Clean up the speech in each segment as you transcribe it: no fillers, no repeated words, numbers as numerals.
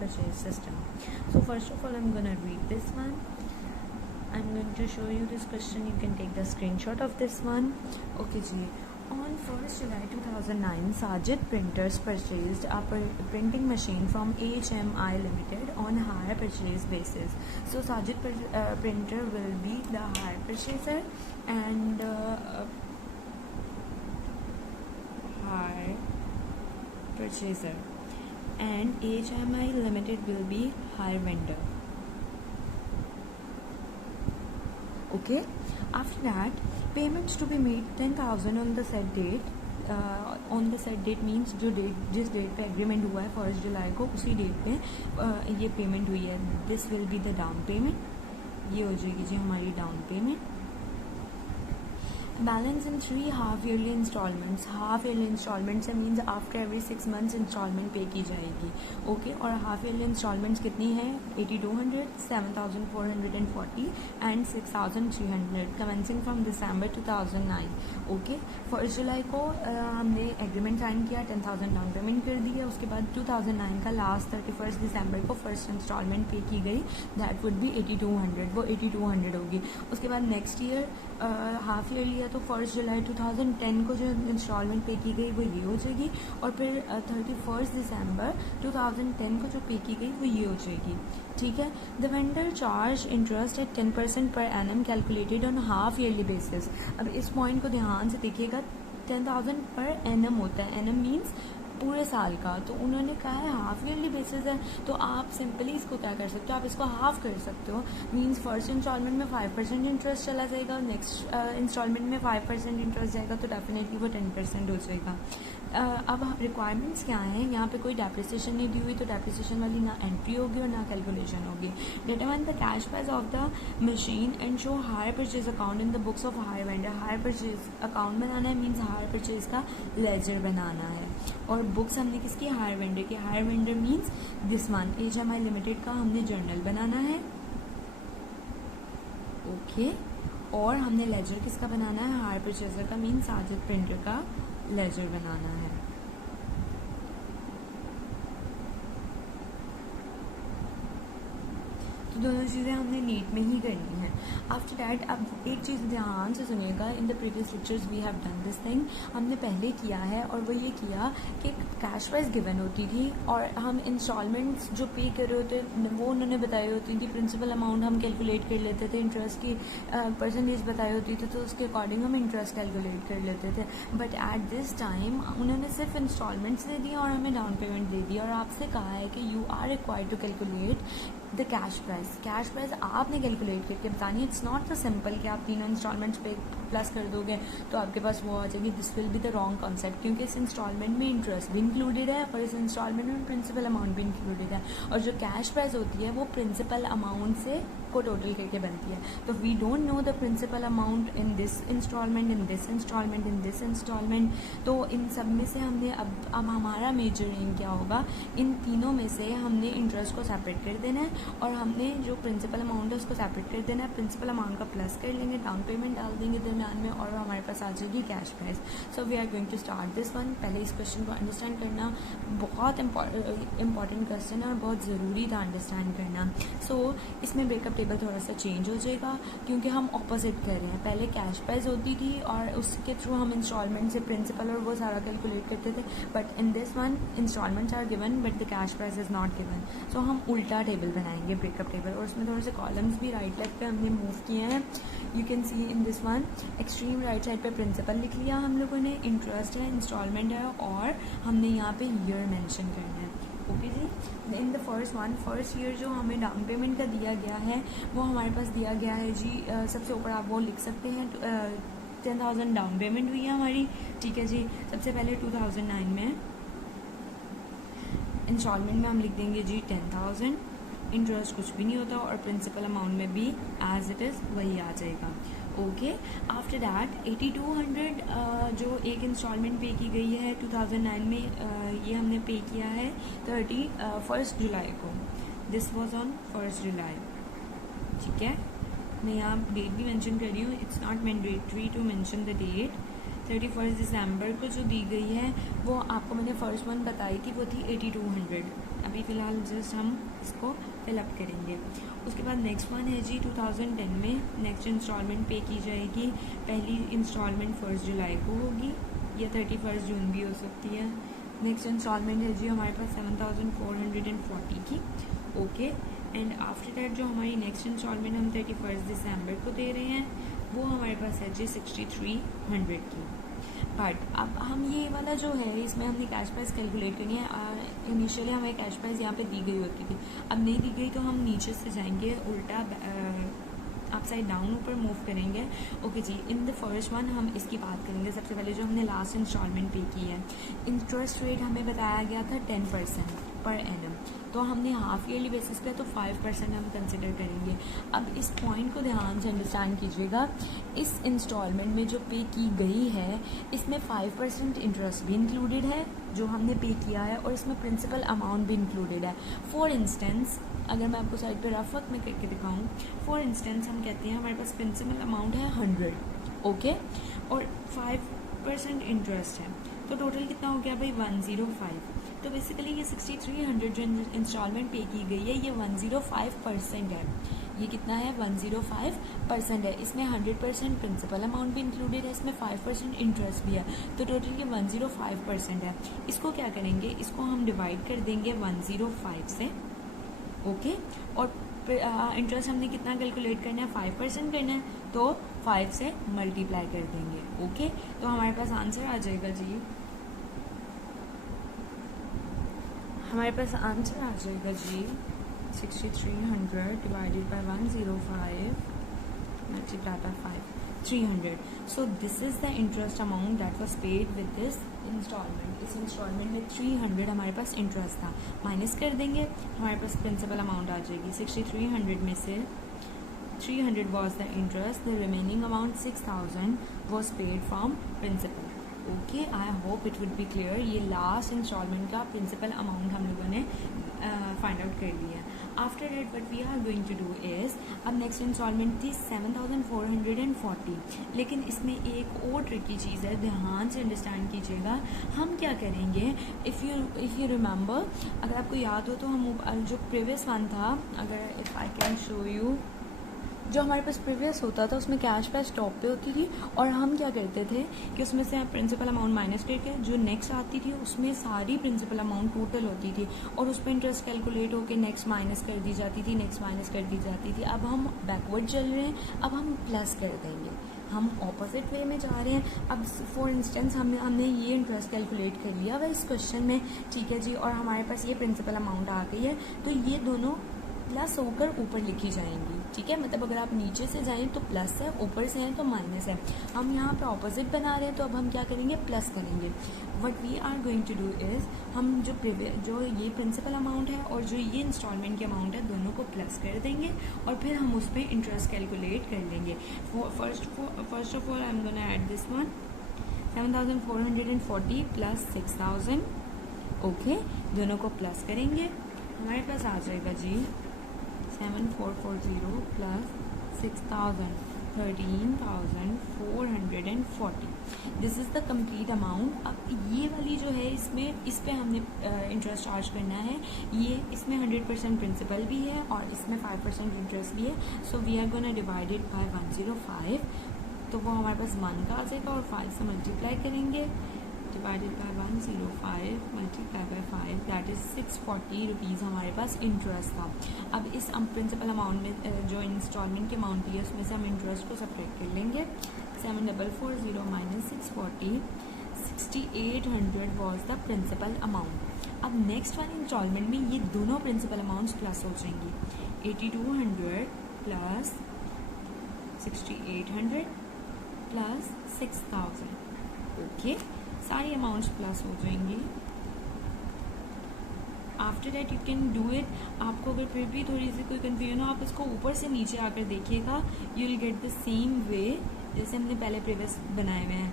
purchase system. So first of all, I'm gonna read this one. I'm going to show you this question. You can take the screenshot of this one. Okay ji. On 1st July 2009, Sajid Printers purchased a printing machine from HMI Limited on hire purchase basis. So Sajid Printer will be the hire purchaser and hire purchaser, and HMI Limited will be hire vendor. Okay. After that, payments to be made 10,000 on the set date. On the set that means जो date जिस date पे agreement हुआ है 1 जुलाई को, उसी date पे ये payment हुई है. This will be the down payment. ये हो जाएगी जी हमारी down payment. Balance in 3 half yearly installments. Half yearly installment से means after every 6 months installment pay की जाएगी. ओके. और हाफ ईयरली इंस्टॉलमेंट्स कितनी है? 8200, 7440 and 6300 commencing from December 2009. Okay. 1 जुलाई को हमने एग्रीमेंट साइन किया, 10,000 डाउन पेमेंट कर दी है. उसके बाद 2009 का लास्ट 31 दिसंबर को फर्स्ट इंस्टॉलमेंट पे की गई. That would B 8200. वो 8200 होगी. उसके बाद नेक्स्ट ईयर हाफ ईयरली है तो 1 जुलाई 2010 को जो इंस्टॉलमेंट पे की गई वो ये हो जाएगी. और फिर 31 दिसंबर 2010 को जो पे की गई वो ये हो जाएगी. ठीक है. The vendor charge interest eight 10% per annum calculated on half yearly basis. अब इस पॉइंट को ध्यान से देखिएगा. 10,000 पर एनम होता है. एनम मीन्स पूरे साल का. तो उन्होंने कहा है हाफ ईयरली बेसिस है, तो आप सिंपली इसको क्या कर सकते हो, आप इसको हाफ कर सकते हो. मीन्स फर्स्ट इंस्टॉलमेंट में 5% इंटरेस्ट चला जाएगा, नेक्स्ट इंस्टॉलमेंट में 5% इंटरेस्ट जाएगा, तो डेफिनेटली वो 10% हो जाएगा. अब रिक्वायरमेंट्स क्या हैं? यहाँ पे कोई डेप्रिसिएशन नहीं दी हुई, तो डेप्रिसिएशन वाली ना एंट्री होगी और ना कैलकुलेशन होगी. Determine the cash price of the machine and show hire purchase account in the books of hire vendor. Hire purchase account बनाना है मीन्स हायर परचेज का लेजर बनाना है. और बुक्स हमने किसकी? हायर वेंडर की. Hire vendor means this one HMI limited का हमने जर्नल बनाना है. ओके. और हमने लेजर किसका बनाना है? हायर परचेजर का मीन्स साजिद प्रिंटर का लेजर बनाना है. तो दोनों चीज़ें हमने नीट में ही करनी है. आफ्टर डैट अब एक चीज़ ध्यान से सुनिएगा. In the previous lectures we have done this thing. हमने पहले किया है और वो ये किया कि कैश प्राइस गिवन होती थी और हम इंस्टॉलमेंट्स जो पे कर रहे होते वो उन्होंने बताई होती थी. प्रिंसिपल अमाउंट हम कैलकुलेट कर लेते थे, इंटरेस्ट की परसेंटेज बताई होती थी, तो उसके अकॉर्डिंग हम इंटरेस्ट कैलकुलेट कर लेते थे. बट एट दिस टाइम उन्होंने सिर्फ इंस्टॉलमेंट्स दे दिया और हमें डाउन पेमेंट दे दी और आपसे कहा है कि you are required to calculate the cash price. Cash price आपने कैलकुलेट करके बतानी. इट्स नॉट द सिंपल कि आप तीनों इंस्टॉलमेंट्स पे प्लस कर दोगे तो आपके पास वो आ जाएगी. This will be the wrong concept, क्योंकि इस इंस्टॉलमेंट में इंटरेस्ट भी इंक्लूडेड है और इस इंस्टॉलमेंट में प्रिंसिपल अमाउंट भी इंक्लूडेड है. और जो कैश प्राइस होती है वो प्रिंसिपल अमाउंट से को टोटल करके बनती है. तो we don't know the principal amount in this installment, in this installment, in this installment. तो इन सब में से हमने अब हमारा मेजर एम क्या होगा? इन तीनों में से हमने इंटरेस्ट को सेपरेट कर देना है और हमने जो प्रिंसिपल अमाउंट है उसको सेपरेट कर देना है. प्रिंसिपल अमाउंट का प्लस कर लेंगे, डाउन पेमेंट डाल देंगे दरम्यान में और हमारे पास आ जाएगी cash price. So we are going to start this one. पहले इस क्वेश्चन को अंडरस्टैंड करना बहुत इंपॉर्टेंट क्वेश्चन है और बहुत ज़रूरी था अंडरस्टैंड करना. सो इसमें ब्रेकअप टेबल थोड़ा सा चेंज हो जाएगा क्योंकि हम ऑपोजिट कर रहे हैं. पहले कैश प्राइस होती थी और उसके थ्रू हम इंस्टॉलमेंट से प्रिंसिपल और वो सारा कैलकुलेट करते थे. But in this one installments are given but the cash price is not given. So हम उल्टा टेबल बनाएंगे, ब्रेकअप टेबल, और उसमें थोड़े से कॉलम्स भी राइट लेफ्ट पे हमने मूव किए हैं. You can C in this one extreme right side पे प्रिंसिपल लिख लिया हम लोगों ने, इंटरेस्ट है, इंस्टॉलमेंट है और हमने यहाँ पे ईयर मेंशन करना है. ओके जी. In the first one, first year जो हमें डाउन पेमेंट का दिया गया है वो हमारे पास दिया गया है जी. सबसे ऊपर आप वो लिख सकते हैं 10,000 डाउन पेमेंट हुई है हमारी. ठीक है जी. सबसे पहले 2009 में इंस्टॉलमेंट में हम लिख देंगे जी 10,000. इंटरेस्ट कुछ भी नहीं होता और प्रिंसिपल अमाउंट में भी एज इट इज़ वही आ जाएगा. ओके. आफ्टर दैट 8200 जो एक इंस्टॉलमेंट पे की गई है 2009 में, ये हमने पे किया है 31 जुलाई को. दिस वाज ऑन 1 जुलाई. ठीक है. मैं यहाँ डेट भी मेंशन कर रही हूँ. It's not mandatory to mention the date. 31 दिसंबर को जो दी गई है वो आपको मैंने फर्स्ट वन बताई थी, वो थी 8200. अभी फ़िलहाल जस्ट हम इसको फिलअप करेंगे। उसके बाद नेक्स्ट वन है जी 2010 में नेक्स्ट इंस्टॉलमेंट पे की जाएगी। पहली इंस्टॉलमेंट 1 जुलाई को होगी या 31 जून भी हो सकती है। नेक्स्ट इंस्टॉलमेंट है जी हमारे पास 7440 की। ओके, एंड आफ्टर दैट जो हमारी नेक्स्ट इंस्टॉलमेंट हम 31 दिसंबर को दे रहे हैं वो हमारे पास है जी 6300 की। बट अब हम ये वाला जो है इसमें हमने कैश प्राइस कैलकुलेट करनी है। इनिशियली हमें कैश प्राइस यहाँ पे दी गई होती थी, अब नहीं दी गई तो हम नीचे से जाएंगे उल्टा अपसाइड डाउन ऊपर मूव करेंगे। ओके जी, इन द फर्स्ट वन हम इसकी बात करेंगे। सबसे पहले जो हमने लास्ट इंस्टॉलमेंट पे की है, इंटरेस्ट रेट हमें बताया गया था 10% पर एनम, तो हमने हाफ ईयरली बेसिस पे तो 5% हम कंसिडर करेंगे। अब इस पॉइंट को ध्यान से अंडरस्टैंड कीजिएगा, इस इंस्टॉलमेंट में जो पे की गई है इसमें 5% इंटरेस्ट भी इंक्लूडेड है जो हमने पे किया है, और इसमें प्रिंसिपल अमाउंट भी इंक्लूडेड है। फॉर इंस्टेंस अगर मैं आपको साइड पे रफ वर्क में करके दिखाऊं, फॉर इंस्टेंस हम कहते हैं हमारे पास प्रिंसिपल अमाउंट है 100, ओके, और 5% इंटरेस्ट है, तो टोटल कितना हो गया भाई 105। तो बेसिकली ये 6300 जो इंस्टॉलमेंट पे की गई है ये 105% है। ये कितना है 105% है। इसमें 100% प्रिंसिपल अमाउंट भी इंक्लूडेड है, इसमें 5% इंटरेस्ट भी है, तो टोटल ये 105% है। इसको क्या करेंगे, इसको हम डिवाइड कर देंगे 105 से, ओके, और इंटरेस्ट हमने कितना कैलकुलेट करना है 5% करना है, तो 5 से मल्टीप्लाई कर देंगे। ओके, तो हमारे पास आंसर आ जाएगा जी, हमारे पास आंसर आ जाएगा जी 6300 divided by 105 multiply by 5, 300। So this is the interest amount that was paid with this installment. इस इंस्टॉलमेंट में 300 हमारे पास इंटरेस्ट था, माइनस कर देंगे हमारे पास प्रिंसिपल अमाउंट आ जाएगी। 6300 में से 300 was the interest, the remaining amount 6000 was paid from principal. Okay, I hope it would be clear. ये लास्ट इंस्टॉलमेंट का प्रिंसिपल अमाउंट हम लोगों ने फाइंड आउट कर लिया। After that what we are going to do is, अब next installment थी 7440, लेकिन इसमें एक और ट्रिकी चीज़ है, ध्यान से अंडरस्टैंड कीजिएगा। हम क्या करेंगे, इफ़ यू रिमेंबर, अगर आपको याद हो तो हम जो प्रीवियस वन था, अगर if I can show you, जो हमारे पास प्रीवियस होता था उसमें कैश प्राइस टॉप पे होती थी, और हम क्या करते थे कि उसमें से प्रिंसिपल अमाउंट माइनस करके जो नेक्स्ट आती थी उसमें सारी प्रिंसिपल अमाउंट टोटल होती थी, और उस पर इंटरेस्ट कैलकुलेट होकर नेक्स्ट माइनस कर दी जाती थी, नेक्स्ट माइनस कर दी जाती थी। अब हम बैकवर्ड चल रहे हैं, अब हम प्लस कर देंगे, हम ऑपोजिट वे में जा रहे हैं। अब फॉर इंस्टेंस हमने ये इंटरेस्ट कैलकुलेट कर लिया वह इस क्वेश्चन में, ठीक है जी, और हमारे पास ये प्रिंसिपल अमाउंट आ गई है, तो ये दोनों प्लस होकर ऊपर लिखी जाएंगी, ठीक है। मतलब अगर आप नीचे से जाएं तो प्लस है, ऊपर से हैं तो माइनस है। हम यहाँ पे ऑपोजिट बना रहे हैं, तो अब हम क्या करेंगे, प्लस करेंगे। What we are going to do is, हम जो ये प्रिंसिपल अमाउंट है और जो ये इंस्टॉलमेंट की अमाउंट है दोनों को प्लस कर देंगे, और फिर हम उस पर इंटरेस्ट कैलकुलेट कर लेंगे। First of all I am gonna add this one 7440 plus 6000, okay, दोनों को प्लस करेंगे, हमारे पास आ जाएगा जी 7440 plus 6000, 13,440। This is the complete amount. अब ये वाली जो है इसमें इस पे हमने इंटरेस्ट चार्ज करना है। ये इसमें 100% प्रिंसिपल भी है और इसमें 5% इंटरेस्ट भी है। So we are gonna divided by 105, तो वो हमारे पास 1 का आ जाएगा, और 5 से मल्टीप्लाई करेंगे, divided by 105 multiply by 5, that is 640 rupees हमारे पास इंटरेस्ट था। अब इस प्रिंसिपल अमाउंट में जो इंस्टॉलमेंट की अमाउंट दी है उसमें से हम इंटरेस्ट को सब्ट्रैक्ट कर लेंगे। 7440 minus 640, 6800 was the principal amount. अब नेक्स्ट वन इंस्टॉलमेंट में ये दोनों प्रिंसिपल अमाउंट्स प्लस हो जाएंगी, 8200 प्लस 6800 प्लस 6000, ओके, सारी अमाउंट्स प्लस हो जाएंगी। After that you can do it. आपको अगर फिर भी थोड़ी सी कोई कन्फ्यूजन हो, आप इसको ऊपर से नीचे आकर देखिएगा, you will get the same way जैसे हमने पहले प्रीवियस बनाए हुए हैं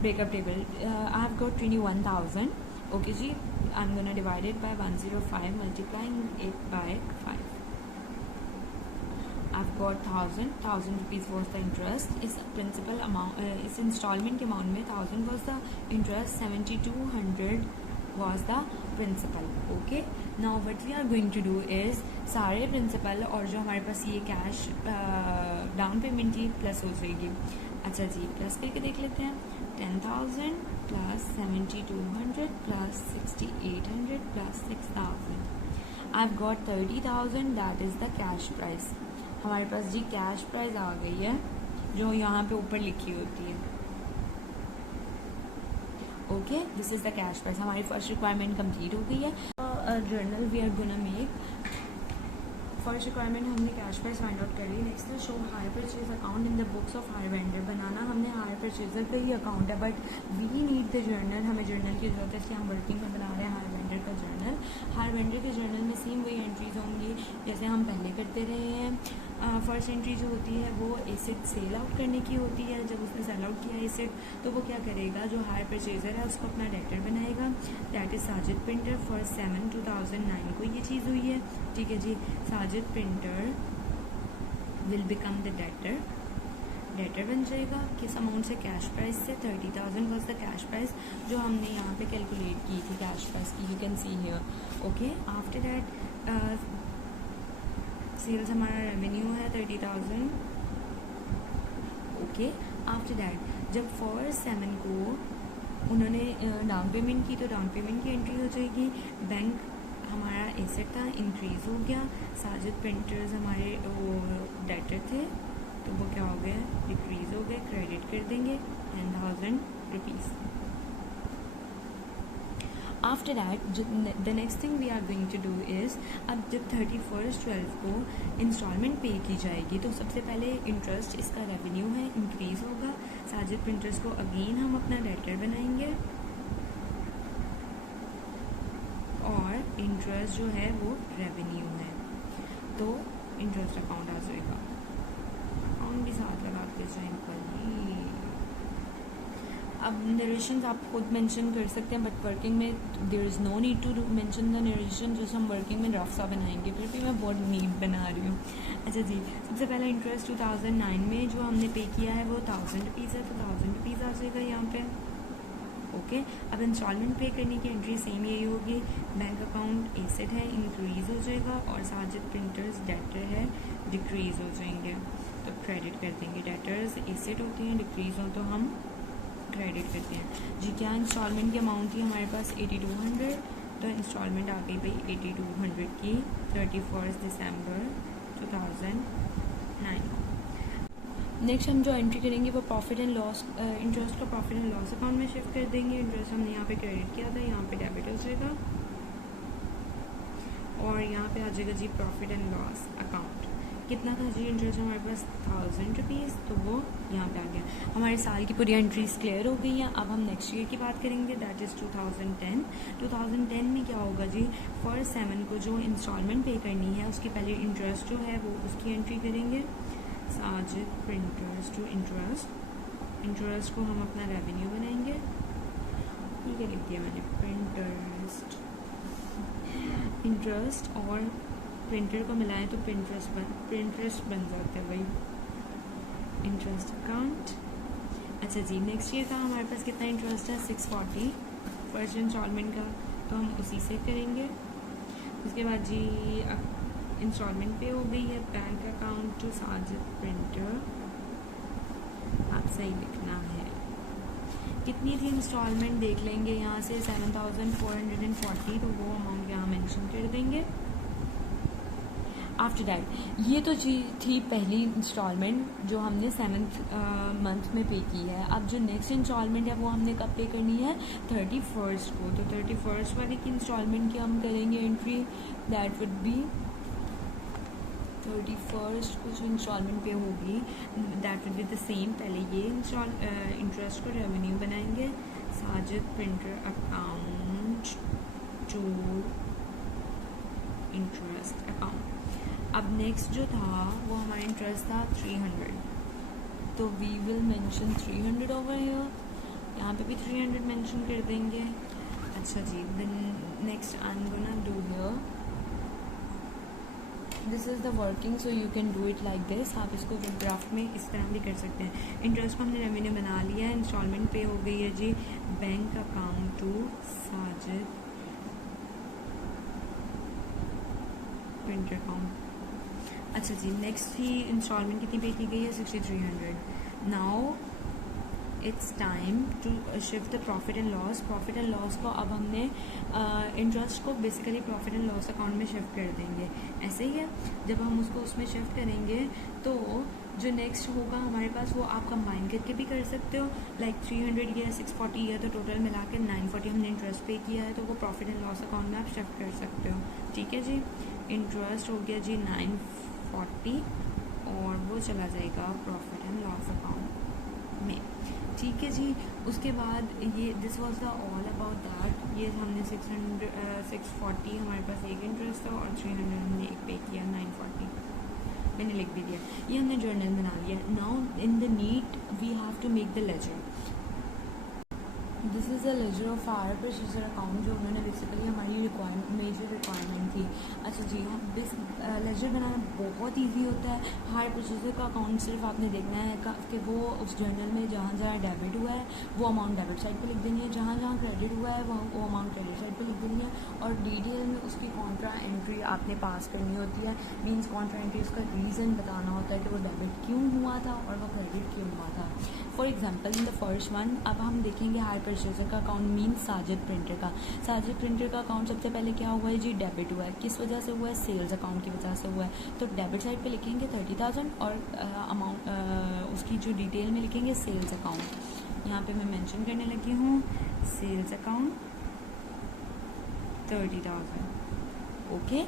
breakup table. I have got 21,000, okay जी, I am gonna divided by 105 multiplying it by 5। I've got 1000 rupees was the interest. इस प्रिंसिपल अमाउंट इस इंस्टॉलमेंट के अमाउंट में 1000 was the interest, 7200 was the principal. Okay, now what we are going to do is सारे principal और जो हमारे पास ये कैश डाउन पेमेंट की प्लस हो जाएगी। अच्छा जी, प्लस करके देख लेते हैं। 10,000 plus 7,200 plus 6,800 plus 6,000। I've got 30,000, that is the cash price। हमारे पास जी कैश प्राइस आ गई है जो यहाँ पे ऊपर लिखी होती है। Okay, this is the cash price. हमारी फर्स्ट रिक्वायरमेंट कंप्लीट हो गई है। Journal we are gonna make. First requirement हमने कैश प्राइस फाइंड आउट कर ली। Next show hire purchase account in the books of hire vendor. बनाना हमने hire purchaser का ही अकाउंट है, but we need the journal. हमें जर्नल की जरूरत है, इसलिए हम वर्किंग में बना रहे हैं हायर वेंडर का जर्नल। हायर वेंडर के जर्नल में सेम वही एंट्रीज होंगी जैसे हम पहले करते रहे हैं। फर्स्ट एंट्री जो होती है वो एसेट सेल आउट करने की होती है। जब उसने सेल आउट किया एसेट तो वो क्या करेगा, जो हायर परचेजर है उसको अपना डेटर बनाएगा। That is Sajid printer. First 7/2009 को ये चीज़ हुई है। ठीक है जी, Sajid printer will become the debtor. Debtor बन जाएगा किस अमाउंट से, कैश प्राइस से। 30,000 वॉज द कैश प्राइस जो हमने यहाँ पे कैलकुलेट की थी कैश प्राइस की। You can see here. Okay, after that sales हमारा रेवेन्यू है 30,000। ओके, आफ्टर दैट जब फर्स्ट 7 को उन्होंने डाउन पेमेंट की तो डाउन पेमेंट की एंट्री हो जाएगी। बैंक हमारा एसेट था, इंक्रीज हो गया। साजिद प्रिंटर्स हमारे डेटर थे तो वो क्या हो गया, डिक्रीज हो गए। क्रेडिट कर देंगे 10,000 rupees. After that the next thing we are going to do is, अब जब 31/12 को इंस्टॉलमेंट पे की जाएगी तो सबसे पहले इंटरेस्ट इसका रेवेन्यू है, इंक्रीज़ होगा। साजिद प्रिंटर्स को अगेन हम अपना डेटर बनाएंगे और इंटरेस्ट जो है वो रेवेन्यू है तो इंटरेस्ट अकाउंट आ जाएगा। अकाउंट भी साथ लगा के सिंपल ही। अब नरेशन आप खुद मेंशन कर सकते हैं, बट वर्किंग में there is no need to mention the narration. जो हम वर्किंग में रफ सा बनाएंगे, फिर भी मैं बहुत नीट बना रही हूँ। अच्छा जी, सबसे पहला इंटरेस्ट 2009 में जो हमने पे किया है वो 1,000 रुपीज़ है तो 1,000 रुपीज़ आ जाएगा यहाँ पे। ओके, अब इंस्टॉलमेंट पे करने की एंट्री सेम यही होगी। बैंक अकाउंट एसेट है, इंक्रीज़ हो जाएगा और साजिद प्रिंटर्स डेटर है, डिक्रीज़ हो जाएंगे तो क्रेडिट कर देंगे। डेटर्स एसेट होते हैं, डिक्रीज़ हो तो हम क्रेडिट करते हैं जी। क्या इंस्टॉलमेंट की अमाउंट थी हमारे पास 8200, तो इंस्टॉलमेंट आ गई भाई 8200 की 31 दिसंबर 2009। नेक्स्ट हम जो एंट्री करेंगे वो प्रॉफिट एंड लॉस, इंटरेस्ट को प्रॉफिट एंड लॉस अकाउंट में शिफ्ट कर देंगे। इंटरेस्ट हमने यहाँ पे क्रेडिट किया था, यहाँ पे डेबिट हो जाएगा और यहाँ पे आ जाएगा जी प्रॉफिट एंड लॉस अकाउंट। कितना था जी इंटरेस्ट हमारे पास 1,000 रुपीज़, तो वो यहाँ पे आ गया। हमारे साल की पूरी एंट्रीज क्लियर हो गई हैं। अब हम नेक्स्ट ईयर की बात करेंगे, दैट इज़ 2010। 2010 में क्या होगा जी, फर्स्ट 7 को जो इंस्टॉलमेंट पे करनी है उसके पहले इंटरेस्ट जो है वो उसकी एंट्री करेंगे। Sajid printers to interest. Interest को हम अपना रेवेन्यू बनाएंगे। ठीक है, लिख दिया मैंने प्रिंटर्स इंटरेस्ट और प्रिंटर को मिलाएं तो प्रिंटरेस्ट बन जाता है वही इंटरेस्ट अकाउंट। अच्छा जी, नेक्स्ट ईयर का हमारे पास कितना इंटरेस्ट है 640 फर्स्ट इंस्टॉलमेंट का, तो हम उसी से करेंगे। उसके बाद जी इंस्टॉलमेंट पे हो गई है bank account to Sajid printer. आप सही लिखना है। कितनी थी इंस्टॉलमेंट देख लेंगे यहाँ से 7,440, तो वो अमाउंट यहाँ मेंशन कर देंगे। आफ्टर दैट ये तो जी थी पहली इंस्टॉलमेंट जो हमने 7th मंथ में पे की है। अब जो नेक्स्ट इंस्टॉलमेंट है वो हमने कब पे करनी है 31st को, तो 31st वाले की इंस्टॉलमेंट की हम करेंगे entry. That would B 31st को जो इंस्टॉलमेंट पे होगी that would be the same. पहले ये इंटरेस्ट को रेवेन्यू बनाएंगे, Sajid printer account to interest account. अब नेक्स्ट जो था वो हमारा इंटरेस्ट था 300, तो we will mention 300 over here. यहाँ पे भी 300 मेंशन कर देंगे। अच्छा जी, then next I am gonna do here, this is the working, so you can do it like this. आप इसको ड्राफ्ट में इस तरह भी कर सकते हैं। इंटरेस्ट को हमने रेवेन्यू बना लिया है, इंस्टॉलमेंट पे हो गई है जी bank account to Sajid printer account. अच्छा जी, नेक्स्ट ही इंस्टॉलमेंट कितनी पे की गई है? 6300। Now it's time to shift the profit and loss. Profit and loss को अब हमने इंटरेस्ट को basically profit and loss account में शिफ्ट कर देंगे। ऐसे ही है, जब हम उसको उसमें शिफ्ट करेंगे तो जो नेक्स्ट होगा हमारे पास वो आप कंबाइन करके भी कर सकते हो। लाइक 300 या 640 या तो टोटल मिला के 940 हमने इंटरेस्ट पे किया है, तो वो प्रॉफिट एंड लॉस अकाउंट में आप शिफ्ट कर सकते हो। ठीक है जी, इंटरेस्ट हो गया जी 940 और वो चला जाएगा प्रॉफिट एंड लॉस अकाउंट में। ठीक है जी, उसके बाद ये this was the all about that. ये हमने 640 हमारे पास एक इंटरेस्ट था और 300 हमने एक पे किया, 940 मैंने लिख भी दिया। ये हमने जर्नल बना लिया। Now in the need we have to make the ledger. This is a ledger of hire purchaser account, जो उन्होंने बेसिकली हमारी मेजर रिक्वायरमेंट थी। अच्छा जी, लेजर बनाना बहुत इजी होता है। हायर परचेजर का अकाउंट सिर्फ आपने देखना है कि वो उस जर्नल में जहाँ जहाँ डेबिट हुआ है वो अमाउंट डेबिट साइड पे लिख देनी है, जहाँ जहाँ क्रेडिट हुआ है वो अमाउंट क्रेडिट साइड पे लिख देनी है, और डिटेल में उसकी कॉन्ट्रा एंट्री आपने पास करनी होती है। मीन्स कॉन्ट्रा एंट्री उसका रीज़न बताना होता है कि वो डेबिट क्यों हुआ था और वो क्रेडिट क्यों हुआ था। For example in the first one, अब हम देखेंगे हायर परचेजर का अकाउंट मीन्स साजिद प्रिंटर का। साजिद प्रिंटर का अकाउंट सबसे पहले क्या हुआ है जी? डेबिट हुआ है। किस वजह से हुआ है? सेल्स अकाउंट की वजह से हुआ है। तो डेबिट साइड पे लिखेंगे 30,000 और अमाउंट उसकी जो डिटेल में लिखेंगे सेल्स अकाउंट। यहाँ पे मैं मेंशन करने लगी हूँ sales account 30,000। Okay,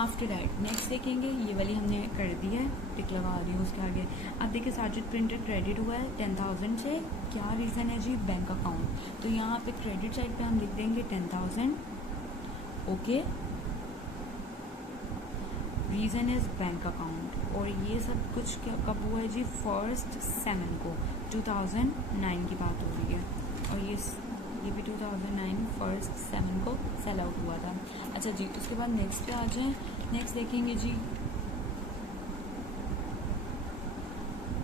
after that next देखेंगे, ये वाली हमने कर दी है, टिक लगा रही हूँ उसके आगे। अब देखिए साजिद प्रिंटर क्रेडिट हुआ है 10,000 से, क्या रीज़न है जी? Bank account. तो यहाँ पे क्रेडिट साइड पे हम लिख देंगे 10,000। Okay, reason is bank account. और ये सब कुछ कब हुआ है जी? 1 7 को 2009 की बात हो रही है, और ये भी 2009 1 7 को सेल आउट हुआ था। अच्छा जी, उसके बाद नेक्स्ट पे आ जाएं। नेक्स्ट देखेंगे जी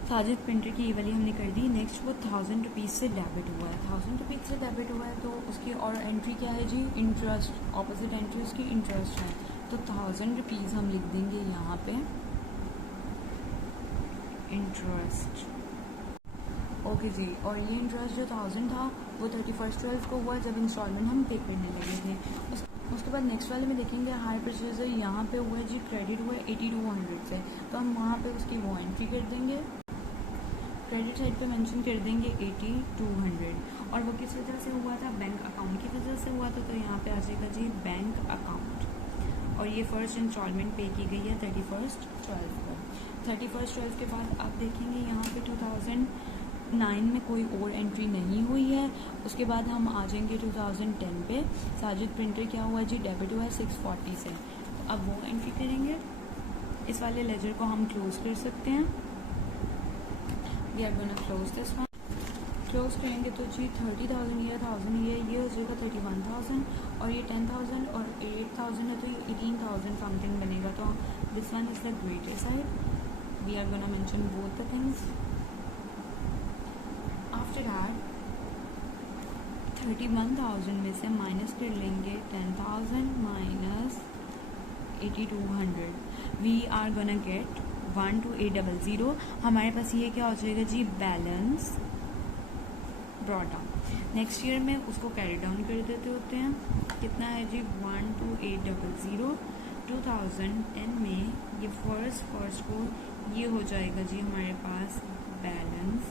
साजिद प्रिंटर की ये वाली हमने कर दी। नेक्स्ट वो 1000 रुपीज़ से डेबिट हुआ है। 1000 रुपीज़ से डेबिट हुआ है तो उसकी और एंट्री क्या है जी? इंटरेस्ट। ऑपोजिट एंट्री उसकी इंटरेस्ट है, तो 1000 रुपीज़ हम लिख देंगे यहाँ पे इंटरेस्ट। ओके जी, और ये इंटरेस्ट जो 1000 था वो 31 12 को हुआ जब इंस्टॉलमेंट हम पे करने लगे थे। उसके बाद नेक्स्ट वाले में देखेंगे हायर परचेजर, यहाँ पे हुआ है जी क्रेडिट हुआ है 8200 से, तो हम वहाँ पे उसकी वो एंट्री कर देंगे, क्रेडिट साइड पे मेंशन कर देंगे 8200। और वो किस वजह से हुआ था? बैंक अकाउंट की वजह से हुआ था, तो यहाँ पे आ जाएगा जी बैंक अकाउंट। और ये फर्स्ट इंस्टॉलमेंट पे की गई है 31 12 को। 31 12 के बाद आप देखेंगे यहाँ पे 2009 में कोई और एंट्री नहीं हुई है। उसके बाद हम आ जाएंगे 2010 पे। साजिद प्रिंटर क्या हुआ जी? डेबिट हुआ है 640 से, तो अब वो एंट्री करेंगे। इस वाले लेजर को हम क्लोज कर सकते हैं। We are gonna close this one. Close करेंगे तो जी 30,000 ये 1000 ये हो जाएगा 31,000, और ये 10,000 और 8,000 है, तो ये 18,000 समथिंग बनेगा। तो this one is the greater side. We are gonna mention both the things. After that 31,000 में से माइनस कर लेंगे 10,000 minus 8200। We are gonna get 12800। हमारे पास ये क्या हो जाएगा जी? Balance brought down. Next year में उसको कैरी डाउन कर देते होते हैं। कितना है जी? 12800। 2010 में ये फर्स्ट को ये हो जाएगा जी हमारे पास balance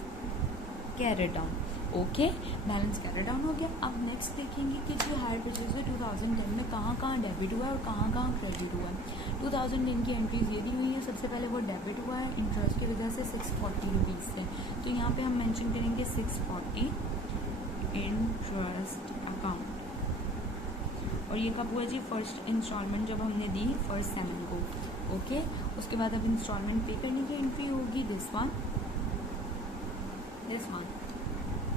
carry down. Okay, balance carry down हो गया। अब नेक्स्ट देखेंगे कि जो हायर परचेजर 2010 में कहाँ कहाँ डेबिट हुआ है और कहाँ कहाँ क्रेडिट हुआ है। 2010 की एंट्रीज ये दी हुई है। सबसे पहले वो डेबिट हुआ है इंटरेस्ट की वजह से 640 रुपीज़ से, तो यहाँ पे हम मेंशन करेंगे 640 इंटरेस्ट अकाउंट। और ये कब हुआ जी? फर्स्ट इंस्टॉलमेंट जब हमने दी 1 7 को। ओके, उसके बाद अब इंस्टॉलमेंट पे करने की एंट्री होगी दिस वन।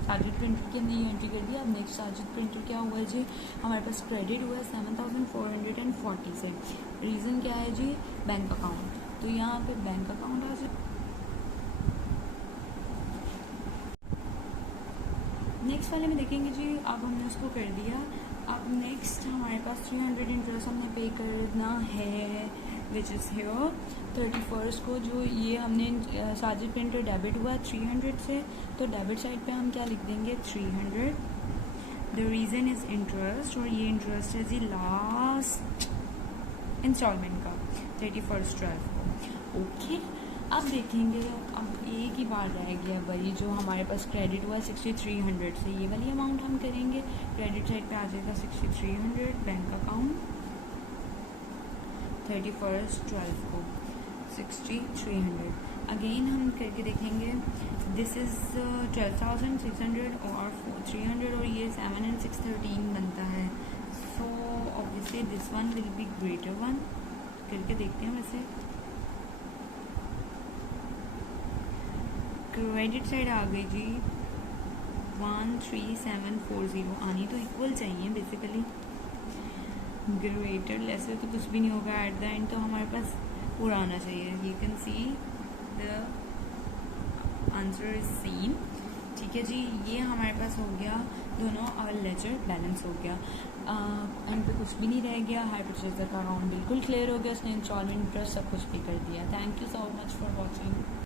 साजिद प्रिंटर के अंदर ये एंट्री कर दिया। अब नेक्स्ट साजिद प्रिंटर क्या हुआ है जी? हमारे पास क्रेडिट हुआ है 7,440 से। रीज़न क्या है जी? Bank account. तो यहाँ पे बैंक अकाउंट आ जाए। नेक्स्ट वाले में देखेंगे जी, अब हमने उसको कर दिया। अब नेक्स्ट हमारे पास 300 इंटरेस्ट हमने पे करना है विच इज़ हेयर 31st को जो ये हमने साजिद प्रिंटर डेबिट हुआ 300 से, तो डेबिट साइड पे हम क्या लिख देंगे 300. द रीज़न इज़ इंटरेस्ट, और ये इंटरेस्ट है जी लास्ट इंस्टॉलमेंट का 31st 12 को. ओके, अब देखेंगे, अब एक ही बार रह गया भाई, जो हमारे पास क्रेडिट हुआ 6300 से, ये वाली अमाउंट हम करेंगे. क्रेडिट साइड पे आ जाएगा 6300, बैंक अकाउंट 31st 12 को 6300. अगेन हम करके देखेंगे, दिस इज़ 12,600 और 300, और ये 7 and 6 13 बनता है. So obviously this one will be greater one. करके देखते हैं. वैसे क्रेडिट साइड आ गई जी 13740, आनी तो इक्वल चाहिए बेसिकली. ग्रेटर लेसर तो कुछ भी नहीं होगा, एट द एंड तो हमारे पास पूरा आना चाहिए. You can see the answer is same. ठीक है जी, ये हमारे पास हो गया दोनों, और लेजर बैलेंस हो गया. एंड पे कुछ भी नहीं रह गया. हायर परचेजर का अकाउंट बिल्कुल क्लियर हो गया, उसने इंस्टॉलमेंट इंटरेस्ट सब कुछ पे कर दिया. Thank you so much for watching.